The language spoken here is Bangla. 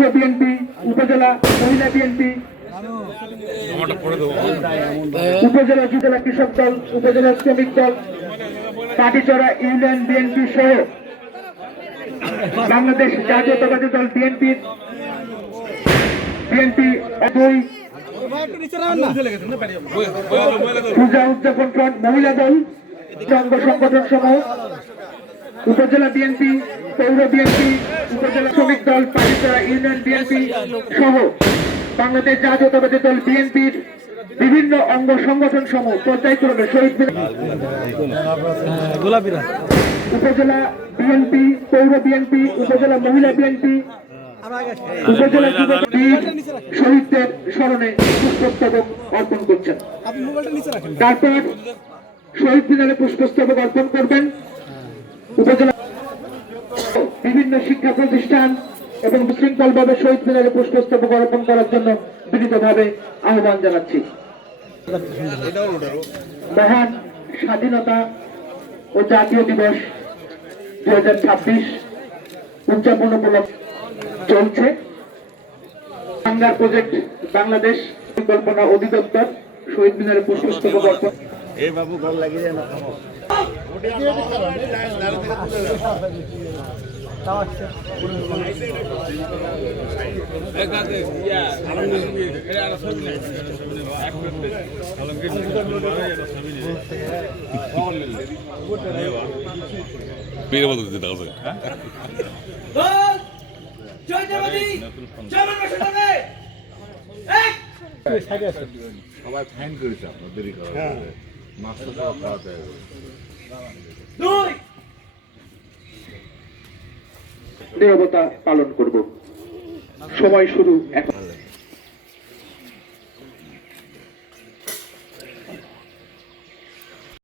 পৌর বিএনপি, উপজেলা মহিলা বিএনপি, উপজেলা জেলা কৃষক দল, উপজেলা শ্রমিক দল, পাটিচড়া ইউনিয়ন বিএনপি সহ বাংলাদেশ জাতীয়তাবাদী দল বিএনপি পূজা উদযাপন ফ্রন্ট মহিলা দল, অঙ্গ সংগঠন সমূহ, উপজেলা বিএনপি, পৌর বিএনপি, উপজেলা শ্রমিক দল, পাটিচড়া ইউনিয়ন বিএনপি সহ বাংলাদেশ জাতীয়তাবাদী দল বিএনপির বিভিন্ন অঙ্গ সংগঠন সমূহ পর্যায়ক্রমে শহীদ উপজেলা বিএনপি, পৌর বিএনপি, উপজেলা মহিলা বিএনপি, উপজেলা শহীদদের স্মরণে পুষ্পস্তবক অর্পণ করছেন। তারপর শহীদ মিনারে পুষ্পস্তবক অর্পণ করবেন উপজেলা বিভিন্ন শিক্ষা প্রতিষ্ঠান এবং বিশৃঙ্খলভাবে শহীদ মিনারে পুষ্পস্তবক অর্পণ করার জন্য বিনীতভাবে আহ্বান জানাচ্ছি। মহান স্বাধীনতা ও জাতীয় দিবস 2026 উদযাপন উপলক্ষে চলছে বাংলার প্রজেক্ট বাংলাদেশ পরিকল্পনা অধিদপ্তর শহীদ মিনারে পুষ্পস্তবক অর্পণ। এই বাবু গল লাগিয়ে দেন না সবাই ফাইন করেছে আপনার দেরি করা মাছটা খাওয়া যায়। নীরবতা পালন করব। সময় শুরু এখন।